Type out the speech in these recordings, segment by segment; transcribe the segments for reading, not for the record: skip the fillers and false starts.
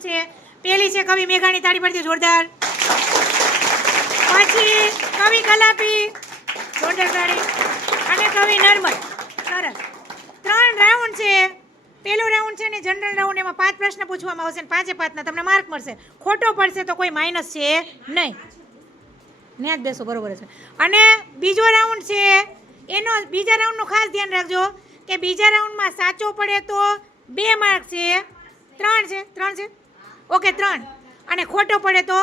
Round છે. પહેલી છે કવિ મેઘાણી, તાળી પાડજો જોરદાર. પછી કવિ કલાપી, જોરદાર તાળી. અને કવિ નર્મદ. સરસ. 3 રાઉન્ડ છે. પહેલો રાઉન્ડ છે ને જનરલ રાઉન્ડ, એમાં 5 પ્રશ્ન પૂછવામાં આવશે અને 5 5ના તમને માર્ક મળશે. ખોટો પડશે તો કોઈ માઇનસ છે નહીં. ને જ બેસો, બરોબર છે. અને બીજો રાઉન્ડ છે એનો, બીજા રાઉન્ડનું ખાસ ધ્યાન રાખજો કે બીજા રાઉન્ડમાં સાચો પડે તો 2 માર્ક છે. 3 છે ઓકે 3. અને ખોટો પડે તો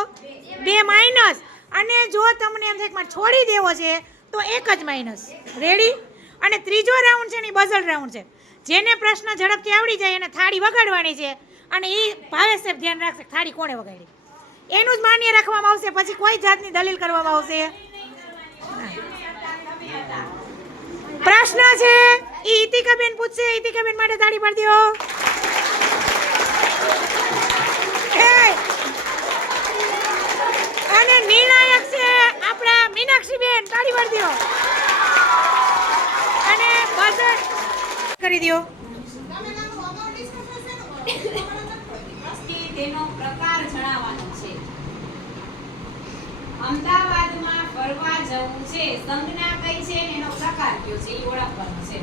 2 માઇનસ. અને જો તમને એમ થાય કે મારે છોડી દેવો છે તો 1 જ માઇનસ. રેડી? અને ત્રીજો રાઉન્ડ છે ને બઝલ રાઉન્ડ છે. જેને પ્રશ્ન ઝડપથી આવડી જાય એને થાળી વગાડવાની છે. અને એ ભાવેશ સાહેબ ધ્યાન રાખશે થાળી કોણે વગાડી, એનું જ માન્ય રાખવામાં આવશે. પછી કોઈ જાતની દલીલ કરવામાં આવશે. પ્રશ્ન છે ઈ ઈતિકાબેન પૂછશે. ઈતિકાબેન માટે તાળી પાડી દો. અને નિર્ણાયક છે આપણા મીનાક્ષીબેન, તાળી પાડી દો. અને બઝર કરી દો. તેનો પ્રકાર જણાવવાનો છે. અમદાવાદમાં ફરવા જવું છે, સંજ્ઞા કઈ છે ને એનો પ્રકાર કયો છે એ ઓળખવાનો છે.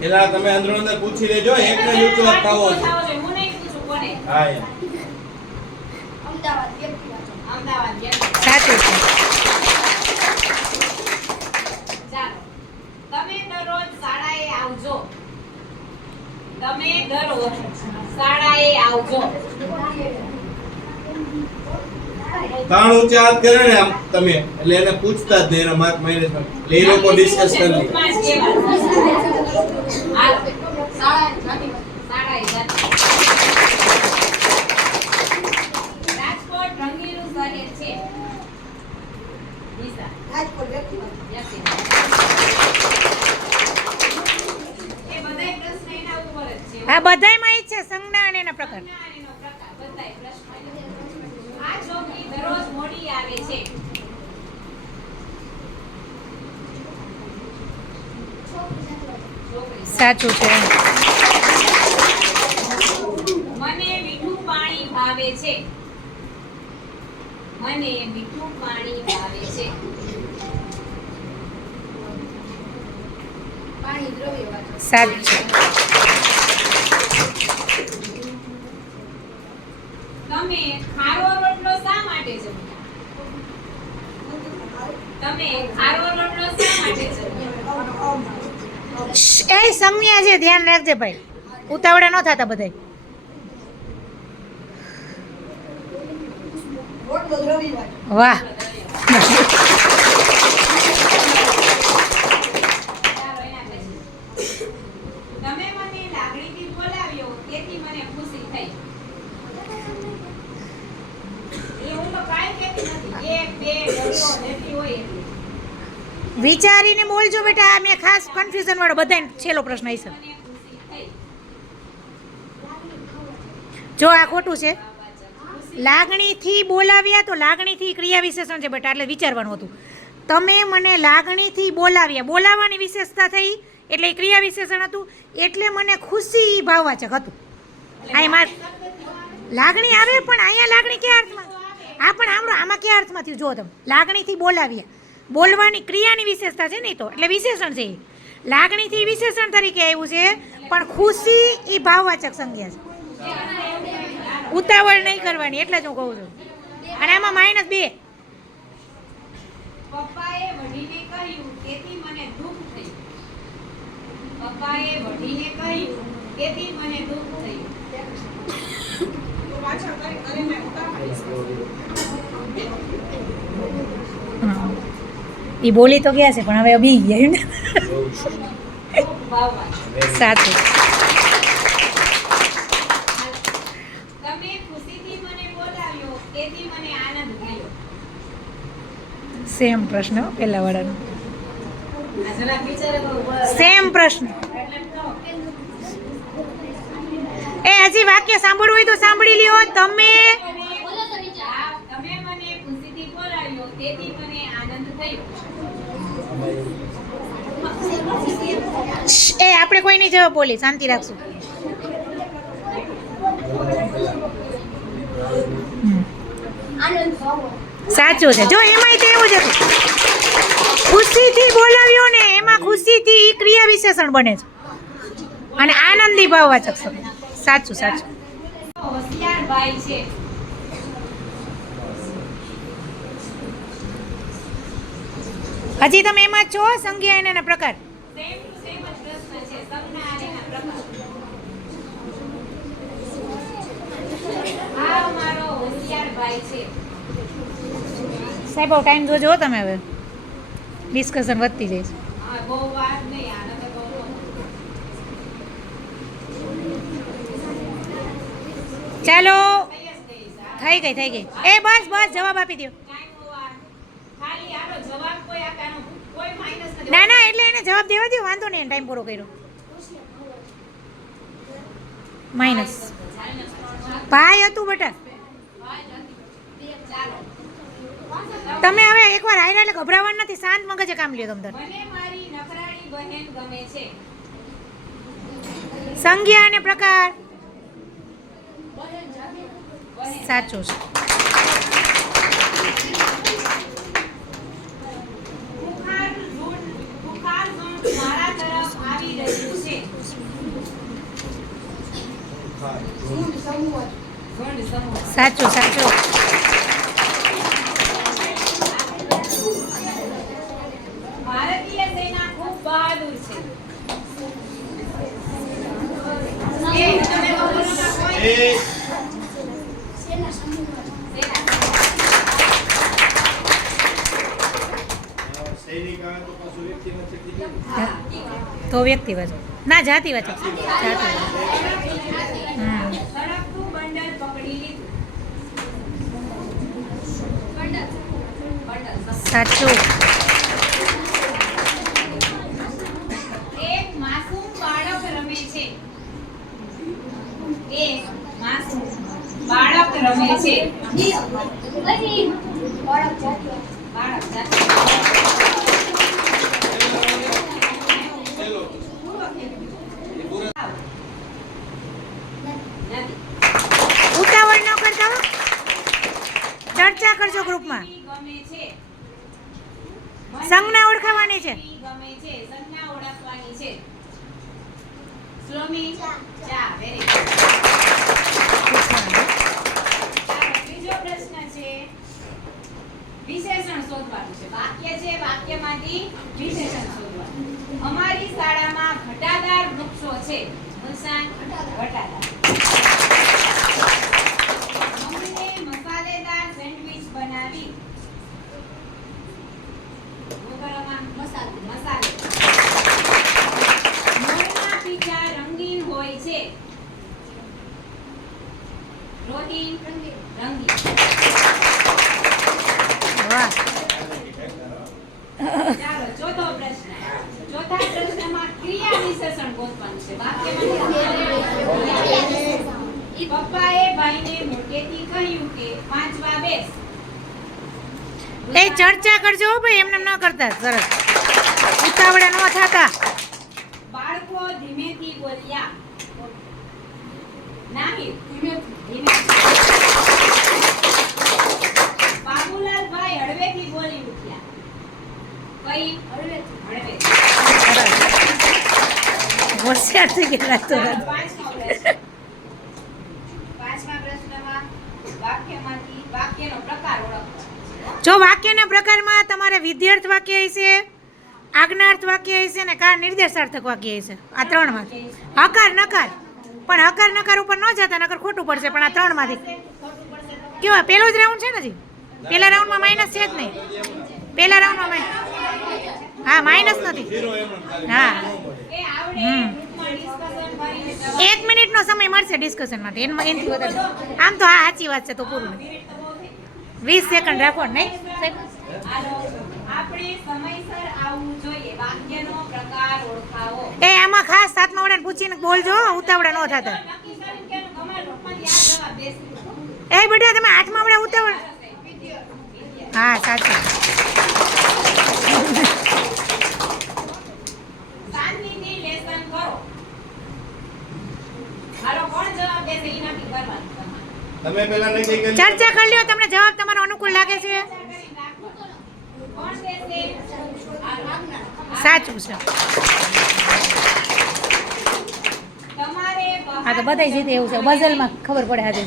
પેલા તમે અંદરો અંદર પૂછી લેજો, એકને જ ઉત્તર ખાવો છે. હું નહીં પૂછું કોને. હા એમ. અમદાવાદ વ્યક્તિ. સાચું છે. ચાલો. તમે દરરોજ શાળાએ આવજો. તમે દરરોજ શાળાએ આવજો. ત્રણ ઊંચે હાથ કરે ને આમ તમે, એટલે એને પૂછતા જ નહીં, એના માર્ક માઇનસ માં. એટલે એ લોકો ડિસ્કસ કરી લે. ગ્રુપમાં જ કહેવાનું. હાલો. શાળાએ જાતી. રાજકોટ રંગીલું શહેર છે. દિશા. વ્યક્તિ. એ બધાય પ્રશ્ન એના ઉપર જ છે. આ બધાયમાં ઈ જ છે સંજ્ઞા અને એના પ્રકાર. એનો પ્રકાર બધાય પ્રશ્ન. આ છોકરી દરરોજ મોડી આવે છે. સાચું છે. મને મીઠું પાણી ભાવે છે. મને મીઠું પાણી ભાવે છે. પાણી દ્રવ્ય. સાચું છે. તમે ખારો રોટલો શા માટે જમ્યા? તમે ખારો રોટલો શા માટે જમ્યા? એ સંજ્ઞા છે, ધ્યાન રાખજે ભાઈ. ઉતાવળા ન થતા બધાય. વાહ. ચાલો એના પછી. તમે મને લાગણીથી બોલાવ્યો તેથી મને ખુશી થઈ. એ હું તો કાંઈ કહેતી નથી. 1 2 ડગલો જેટલી હોય એટલી. વિચારીને બોલજો બેટા. મેં ખાસ કન્ફ્યુઝન વાળો બધાય છેલ્લો પ્રશ્ન હશે. મને ખુશી થઈ. જો આ ખોટું છે. લાગણીથી બોલાવ્યા તો લાગણીથી ક્રિયા વિશેષણ છે બેટા, એટલે વિચારવાનું હતું. તમે મને લાગણીથી બોલાવ્યા, બોલાવવાની વિશેષતા થઈ એટલે એ ક્રિયા વિશેષણ હતું. એટલે મને ખુશી ભાવવાચક હતું. અહીંયા લાગણી આવે પણ અહીંયા લાગણી કયા અર્થમાં? હા પણ આમાં કયા અર્થમાં થયું જો તમે? લાગણીથી બોલાવ્યા, બોલવાની ક્રિયાની વિશેષતા છે ને, તો એટલે વિશેષણ છે. લાગણીથી વિશેષણ તરીકે આવ્યું છે, પણ ખુશી એ ભાવવાચક સંજ્ઞા છે. ઉતાવળ નહીં કરવાની, એટલે જ હું કહું છું. અને આમાં -2. પપ્પાએ વઢીને કહ્યું તેથી મને દુઃખ થયું. પપ્પાએ વઢીને કહ્યું તેથી મને દુઃખ થયું. એ બોલી તો ગયા છે પણ હવે બી ગયા. ભાવવાચક. સાચું. તમે ખુશીથી મને બોલાવ્યો તેથી મને આનંદ થયો. સેમ પ્રશ્ન પેલા વાળાનો. સેમ પ્રશ્ન. એ હજી વાક્ય સાંભળવું હોય તો સાંભળી લ્યો. તમે તમે મને ખુશીથી બોલાવ્યો તેથી મને આનંદ થયો. એ આપણે કોઈ નહીં જવાબ બોલી, શાંતિ રાખશું. સાચું છે. જો એમાંય તો એવું જ હતું, ખુશીથી બોલાવ્યો ને એમાં ખુશીથી ઈ ક્રિયા વિશેષણ બને છે અને આનંદી ભાવવાચક શબ્દ. સાચું સાચું. હોશિયાર ભાઈ છે. હજી તમે એમાં જ છો, સંજ્ઞા અને એના પ્રકાર. સેમ ટુ સેમ જ પ્રશ્ન છે. સંજ્ઞા અને એના પ્રકાર. આ અમારો હોશિયાર ભાઈ છે. સાહેબ ટાઈમ જોજો તમે, હવે ડિસ્કશન વધતી જાય છે. હા, બહુ વાર નહીં. આને તો બહુ ચાલો, થઈ જ નહીં. થઈ ગઈ. એ બસ જવાબ આપી દો. Time over. ખાલી આનો જવાબ કોઈ આપે, આનો કોઈ માઈનસ નથી. ના ના, એટલે એને જવાબ દેવા દો, વાંધો નહીં, ટાઈમ પૂરો કર્યો. માઇનસ ભાઈ હતું બેટા. ચાલો. તમે હવે એકવાર હાર્યા એટલે ગભરાવાનું નથી, શાંત મગજે કામ લ્યો તમ તાર. મને મારી નખરાળી બહેન ગમે છે. સંજ્ઞા અને પ્રકાર. બહેન. સાચું છે. બુખાર મારા તરફ આવી રહ્યું છે. ઝુંડ સમૂહ. સાચું. ભારતીય સેના ખૂબ બહાદુર છે. એ તમે બોલોના કોઈ એ સેના. સૈનિક આવે તો પાછું વ્યક્તિવાચક કીધું. તો વ્યક્તિવાચક ના, જાતિવાચક. સળગતું બંડલ પકડી લીધું. બંડલ. સાચું. એક માસૂમ બાળક રમે છે. એક માસૂમ બાળક રમે છે. બાળક જાતે. ચલો. નથી. ઉતાવળ ન કરતા હો. ચર્ચા કરજો ગ્રુપમાં. ગમે છે. સંજ્ઞા ઓળખાવાની છે. ગમે છે. સંજ્ઞા ઓળખવાની છે. સ્લોમી ચા. Very good. બીજો પ્રશ્ન છે, વિશેષણ શોધવાનું છે. વાક્ય છે, વાક્યમાંથી વિશેષણ શોધવાનું. અમારી શાળામાં ઘટાદાર વૃક્ષો છે. મુલસાન ઘટાદાર. મમ્મીએ મસાલેદાર સેન્ડવિચ બનાવી. વઘારમાં મસાલે. મોરના પીંછા રંગીન હોય છે. રોટી રંગીન. વાહ. ચાલો, ચોથો પ્રશ્ન. ચોથા પ્રશ્નમાં ક્રિયા વિશેષણ ગોતવાનું છે. વાક્યમાં પપ્પાએ ભાઈને મોટેથી કહ્યું કે વાંચવા બેસ. એ ચર્ચા કરજો હો ભાઈ, એમને ન કરતા. સરસ. ઉતાવળા ન થતા. બાળકો ધીમેથી બોલ્યા. નહીં, ધીમેથી. બાબુલાલભાઈ હળવેથી બોલી ઉઠ્યા. કઈ હળવે. હોશિયાર થઈ ગયા તો. પાંચમા પ્રશ્નમાં વાક્યમાંથી વાક્યનો પ્રકાર ઓળખવાનો. જો વાક્યના પ્રકારમાં તમારે વિધ્યર્થ વાક્ય હશે, આજ્ઞાર્થ વાક્ય હશે ને નિર્દેશાર્થક વાક્ય હશે. આ ત્રણમાંથી હકાર નકાર. પણ હકાર નકાર ઉપર ન જતા, નકર ખોટું પડશે. પણ આ ત્રણમાંથી કેવા પેલો જ રાઉન્ડ છે ને જી? પેલા રાઉન્ડમાં માઇનસ છે જ નહીં. પેલા રાઉન્ડમાં હા, માઇનસ નથી. હા. એ આવડે હમ. ગ્રુપમાં ડિસ્કશન કરીને જવાબ 1 મિનિટનો સમય મળશે ડિસ્કશન માટે. એનાથી વધારે આમ તો હા, સાચી વાત છે. તો પૂરું નહીં. 20 સેકન્ડ રાખો નહીં સાહેબ. હાલો, આપણે સમયસર આવવું જોઈએ. વાક્યનો પ્રકાર ઓળખાવો. એ આમાં ખાસ સાતમા વાળાને પૂછીને બોલજો, ઉતાવળા ન થતા. નક્કી કરીને કે તમારા ગ્રુપમાંથી આ જવાબ બેસી. એ બેટા તમે આઠમા વાળા ઉતાવળ. હા, સાચું. શાંતિથી લેસન કરો. હાલો, કોણ જવાબ દેશે એ નક્કી કરવાનું તમારે. તમે પહેલા નક્કી કરી લો. ચર્ચા કરી લ્યો, તમને જવાબ તમારો અનુકૂળ લાગે છે. કોણ કહેશે? સાચું છે. તમારે આ તો બધાય જીતે એવું છે. બઝલમાં ખબર પડે આજે.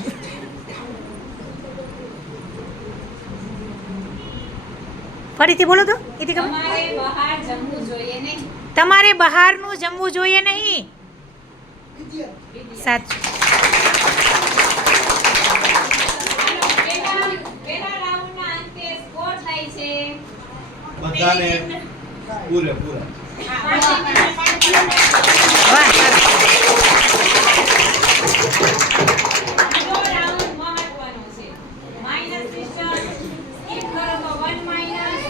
ફરીથી બોલો તો એથી ખબર. તમારે બહાર જમવું જોઈએ નહીં. તમારે બહારનું જમવું જોઈએ નહીં. સાચું. પહેલા રાઉન્ડના અંતે સ્કોર થાય છે બધાને પૂરેપૂરા. વાહ સરસ. બીજો રાઉન્ડ મહત્વનો છે. માઇનસ સિસ્ટમ સ્કીપ કરો તો 1 માઇનસ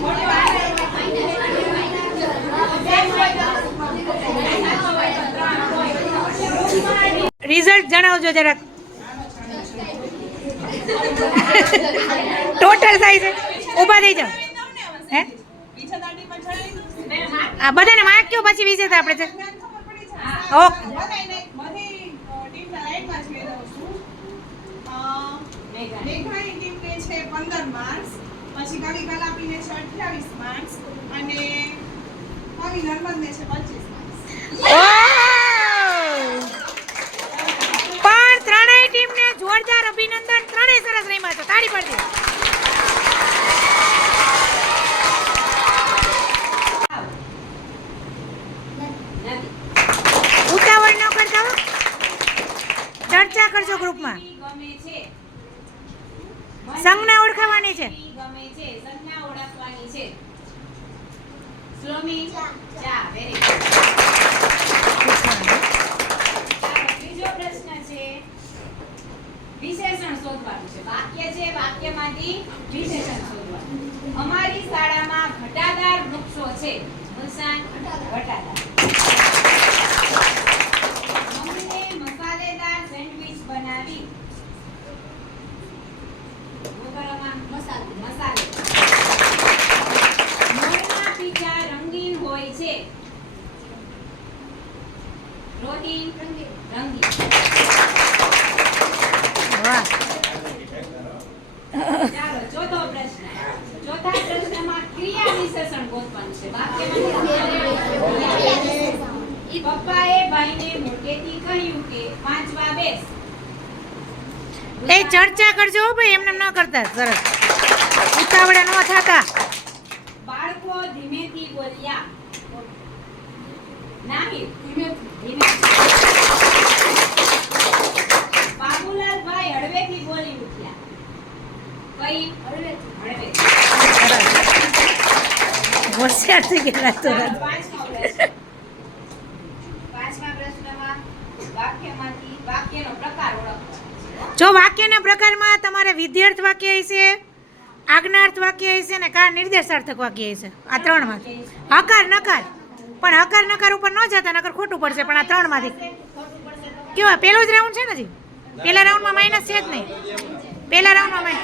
ખોટો આન્સર રિઝલ્ટ જણાવજો જરાક. ટોટલ થાય છે. ઊભા થઈ જાઓ. હે આ બધાને માર્ક કયો પછી વિજેતા આપણે છે. ઓકે મેઘાણી ટીમને છે 15 માર્ક્સ, પછી કવિ કલાપીને છે 28 માર્ક્સ અને કવિ નર્મદને છે 25 માર્ક્સ. પણ ત્રણેય ટીમને જોરદાર અભિનંદન. ત્રણેય સરસ રમ્યા છો. તાળી પાડજો. નથી. ઉતાવળ ન કરતા હો. ચર્ચા કરજો ગ્રુપમાં. ગમે છે. સંજ્ઞા ઓળખાવાની છે. ગમે છે. સંજ્ઞા ઓળખવાની છે. સ્લોમી ચા. Very good. બીજો પ્રશ્ન છે વિશેષણ શોધવાનું છે. વાક્ય છે, વાક્યમાંથી વિશેષણ શોધવાનું. અમારી શાળામાં ઘટાદાર વૃક્ષો છે. મુસાન ઘટાદાર. મમ્મીએ મસાલેદાર સેન્ડવિચ બનાવી. વઘારમાં મસાલે. મોરના પીંછા રંગીન હોય છે. રોહી રંગીન. વાહ. ચાલો ચોથો પ્રશ્ન. ચોથા પ્રશ્નમાં ક્રિયા વિશેષણ ગોતવાનું છે. વાક્યમાં પપ્પાએ ભાઈને મોટેથી કહ્યું કે વાંચવા બેસ. એ ચર્ચા કરજો હો ભાઈ. એમને ન કરતા. સરસ. ઉતાવળા ન થતા. બાળકો ધીમેથી બોલ્યા. નાહિદ ધીમે. બાબુલાલભાઈ હળવેથી બોલી ઉઠ્યા. કઈ હળવે. હોશિયાર થઈ ગયા તો. પાંચમા પ્રશ્નમાં વાક્યમાંથી વાક્યનો પ્રકાર ઓળખવાનો. જો વાક્યના પ્રકારમાં તમારે વિધ્યર્થ વાક્ય હશે, આજ્ઞાર્થ વાક્ય હશે અને કાર નિર્દેશાર્થક વાક્ય હશે. આ ત્રણમાંથી. હકાર નકાર. પણ હકાર નકાર ઉપર ન જતા નકર ખોટું પડશે. પણ આ ત્રણમાંથી કેવા પહેલો જ રાઉન્ડ છે ને હજી. પહેલા રાઉન્ડમાં માઇનસ છે જ નહીં. પહેલા રાઉન્ડમાં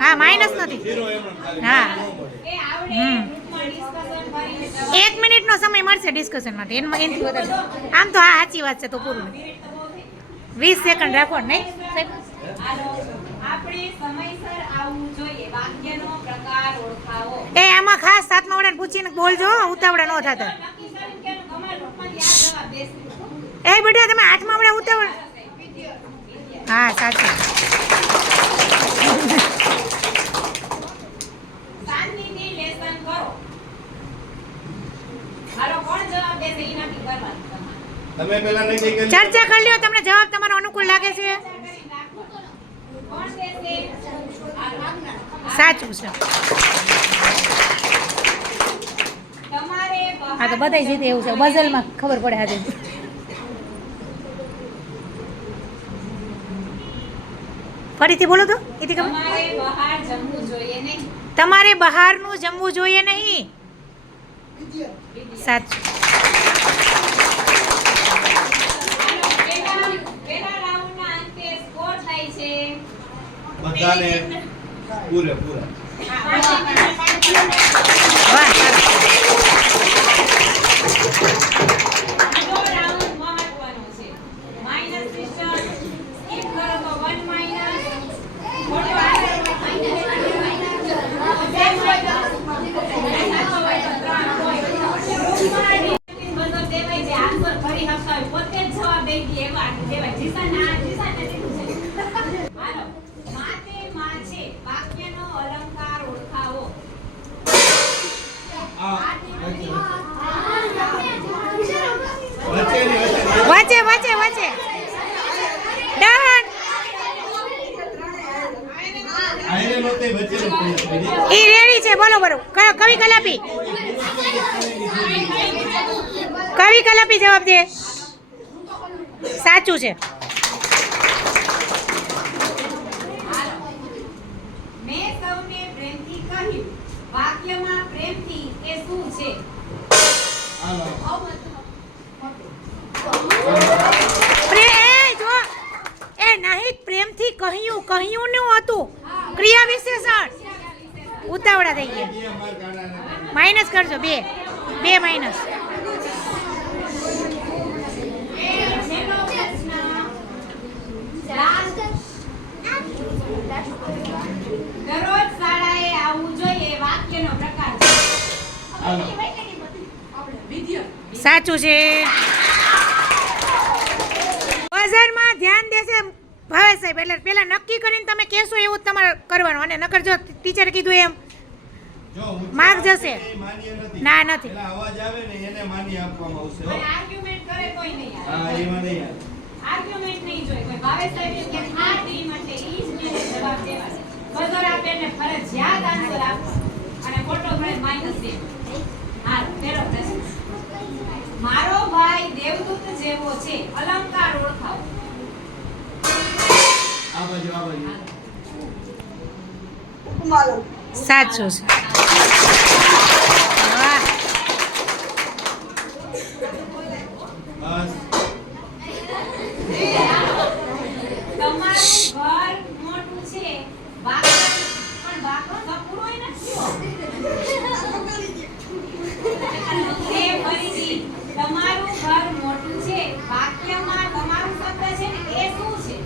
હા માઇનસ નથી. હા એ આવડે ગ્રુપમાં ડિસ્કશન કરીને 1 મિનિટનો સમય મળશે ડિસ્કશન માટે. એનાથી વધારે આમ તો હા સાચી વાત છે. તો પૂરું 20 સેકન્ડ રાખો નહીં સાહેબ. હાલો આપણે સમયસર આવવું જોઈએ. વાક્યનો પ્રકાર ઓળખાવો. એ આમાં ખાસ સાતમા વાળાને પૂછીને બોલજો. ઉતાવળા ન થતા. નક્કી કરીને કે તમારા ગ્રુપમાંથી આ જવાબ બેસી. એ બેટા તમે આઠમા વાળા ઉતાવળ. હા સાચું. શાંતિથી લેસન કરો. હાલો કોણ જવાબ દેશે એ નક્કી કરવાનું તમારે. તમે પહેલા નક્કી કરી ચર્ચા કરી લ્યો. તમને જવાબ તમારો અનુકૂળ લાગે છે. કોણ દેશે? સાચું છે. તમારે આ તો બધાય જીતે એવું છે. બઝલમાં ખબર પડે આજે. ફરીથી બોલો તો એથી ખબર. તમારે બહાર જમવું જોઈએ નહીં. તમારે બહારનું જમવું જોઈએ નહીં. સાચું. પહેલા રાઉન્ડના અંતે સ્કોર થાય છે બધાને પૂરેપૂરા. વાહ સરસ. બીજો રાઉન્ડ મહત્વનો છે. માઇનસ સિસ્ટમ સ્કીપ કરો તો 1 માઇનસ ખોટો આન્સર બાકી દેવાય. જીસન ના જીસન ને દીધું છે. હાલો. માતે માં છે. વાક્યનો અલંકાર ઓળખાવો. વચ્ચે વચ્ચે વચ્ચે ડન આઈને નહોતી વચ્ચેનો પ્રયાસ કરી. ઈ રેડી છે બોલો બોલો કવિ કલાપી જવાબ દે સાચું છે મેં સૌને પ્રેમથી કહ્યું. વાક્યમાં પ્રેમથી એ શું છે? હાલો. જો એ નહીં પ્રેમથી કહ્યું નું હતું ક્રિયા વિશેષણ ઉતાવળા થઈ ગયા બે માર્ક આના માઇનસ કરજો બે માઇનસ છેલ્લો પ્રશ્ન. દરરોજ શાળાએ આવવું જોઈએ. વાક્યનો પ્રકાર છે. હાલો. સાચું છે બજારમાં ધ્યાન દેશે ભાવેશ સાહેબ એટલે પેલા નક્કી કરીને તમે કહેશો એવું જ તમારે કરવાનું અને નકર જો ટીચરે કીધું એમ જો ઉચ્ચારણ માર્ક જશે. એ માન્ય નથી. ના, નથી. પેલા અવાજ આવે ને એને માન્ય આપવામાં આવશે હો. અને આર્ગ્યુમેન્ટ કરે કોઈ નહીં આવે. હા એમાં નહીં આવે. આર્ગ્યુમેન્ટ નહીં જોઈએ કોઈ. ભાવેશ સાહેબે કે આ ટીમ માટે ઈ જ મને જવાબ દેવાનો. બઝર આપે ને ફરજિયાત આન્સર આપવાનો. અને ખોટો પડે માઈનસ દે. હાલો પહેલો પ્રશ્ન. મારો ભાઈ દેવદૂત જેવો છે. અલંકાર ઓળખાવો. આ બાજુ સાચું છે વાહ બસ. તમારું ઘર મોટું છે. વાક્ય પણ વાક્ય પૂરો નથી થયો. એ ફરીથી તમારું ઘર મોટું છે. વાક્યમાં તમારું શબ્દ છે ને એ શું છે?